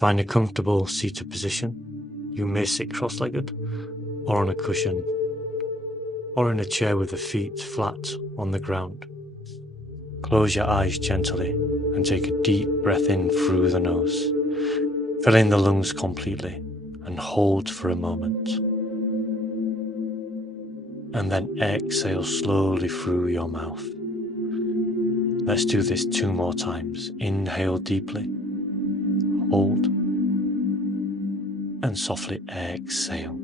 Find a comfortable seated position. You may sit cross-legged or on a cushion or in a chair with the feet flat on the ground. Close your eyes gently and take a deep breath in through the nose, filling the lungs completely, and hold for a moment. And then exhale slowly through your mouth. Let's do this 2 more times. Inhale deeply, hold, and softly exhale.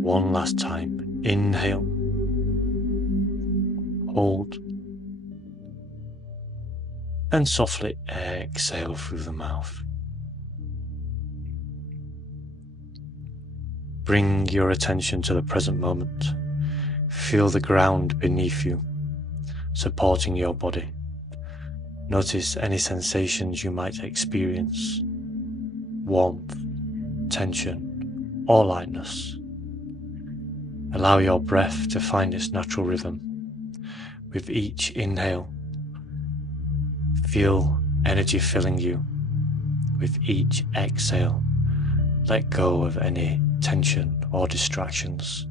1 last time. Inhale, hold, and softly exhale through the mouth. Bring your attention to the present moment. Feel the ground beneath you, supporting your body. Notice any sensations you might experience: warmth, tension, or lightness. Allow your breath to find its natural rhythm. With each inhale, feel energy filling you. With each exhale, let go of any tension or distractions.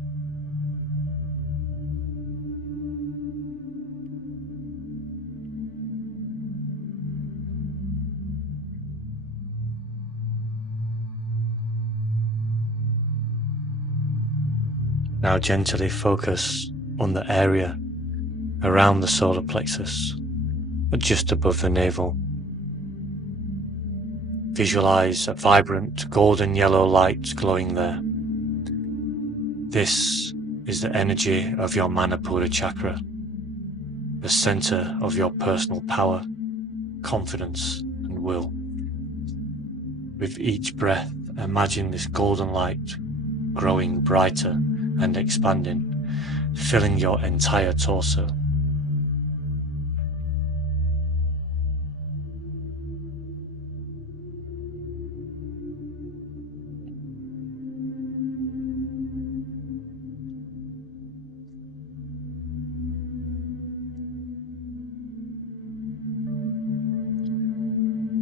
Now gently focus on the area around the solar plexus, just above the navel. Visualize a vibrant golden yellow light glowing there. This is the energy of your Manipura Chakra, the center of your personal power, confidence, and will. With each breath, imagine this golden light growing brighter and expanding, filling your entire torso.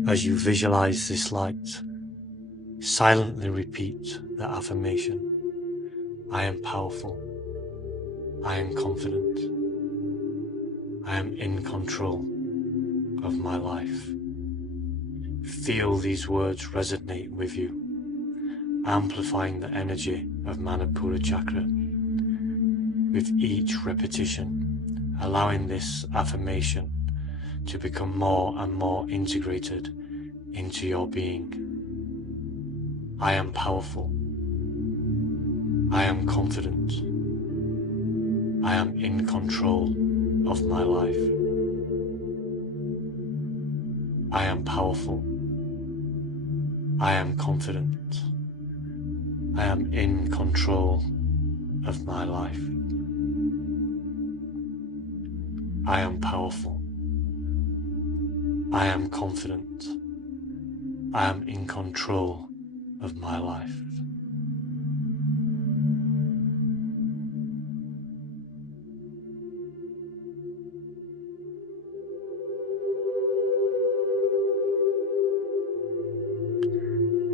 As you visualize this light, silently repeat the affirmation: I am powerful, I am confident, I am in control of my life. Feel these words resonate with you, amplifying the energy of Manipura Chakra. With each repetition, allowing this affirmation to become more and more integrated into your being. I am powerful. I am confident. I am in control of my life. I am powerful. I am confident. I am in control of my life. I am powerful. I am confident. I am in control of my life.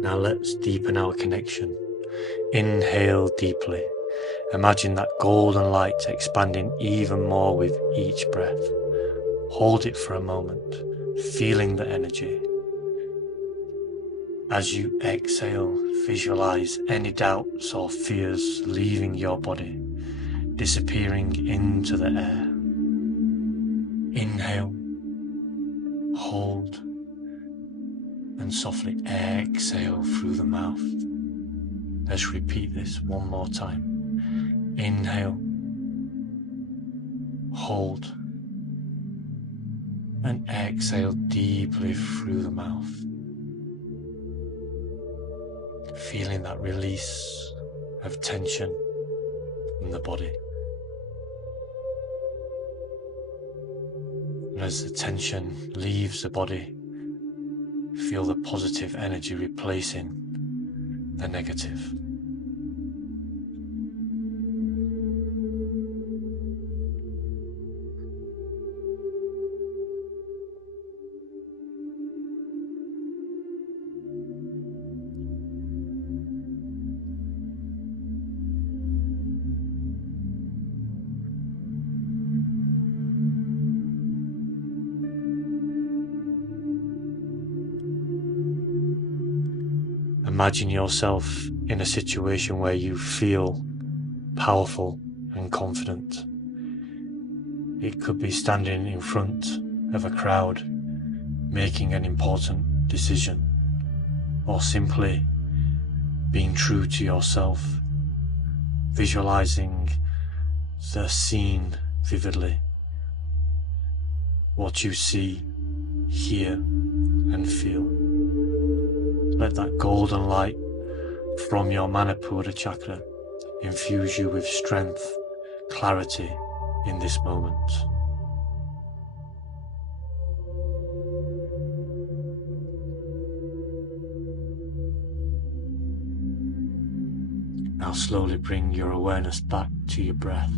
Now let's deepen our connection. Inhale deeply. Imagine that golden light expanding even more with each breath. Hold it for a moment, feeling the energy. As you exhale, visualize any doubts or fears leaving your body, disappearing into the air. Inhale, hold, and softly exhale through the mouth. Let's repeat this 1 more time. Inhale, hold, and exhale deeply through the mouth. Feeling that release of tension in the body. And as the tension leaves the body, feel the positive energy replacing the negative. Imagine yourself in a situation where you feel powerful and confident. It could be standing in front of a crowd, making an important decision, or simply being true to yourself, visualizing the scene vividly, what you see, hear, and feel. Let that golden light from your Manipura Chakra infuse you with strength, clarity in this moment. Now slowly bring your awareness back to your breath.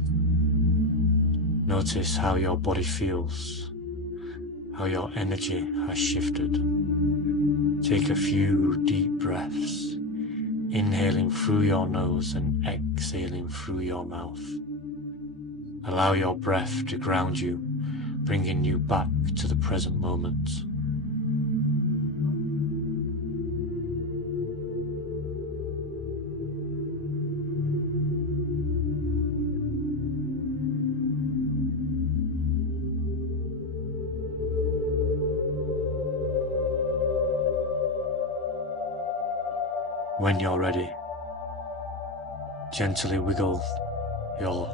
Notice how your body feels, how your energy has shifted. Take a few deep breaths, inhaling through your nose and exhaling through your mouth. Allow your breath to ground you, bringing you back to the present moment. When you're ready, gently wiggle your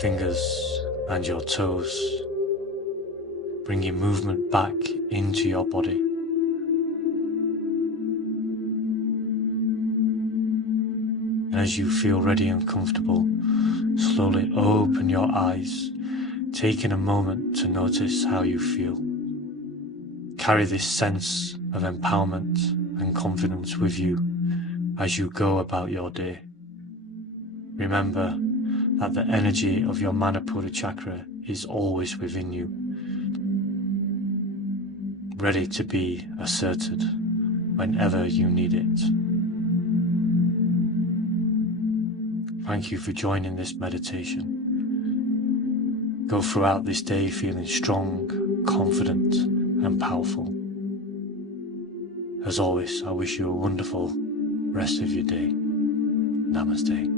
fingers and your toes, bringing movement back into your body. And as you feel ready and comfortable, slowly open your eyes, taking a moment to notice how you feel. Carry this sense of empowerment and confidence with you as you go about your day. Remember that the energy of your Manipura Chakra is always within you, ready to be asserted whenever you need it. Thank you for joining this meditation. Go throughout this day feeling strong, confident, and powerful. As always, I wish you a wonderful rest of your day. Namaste.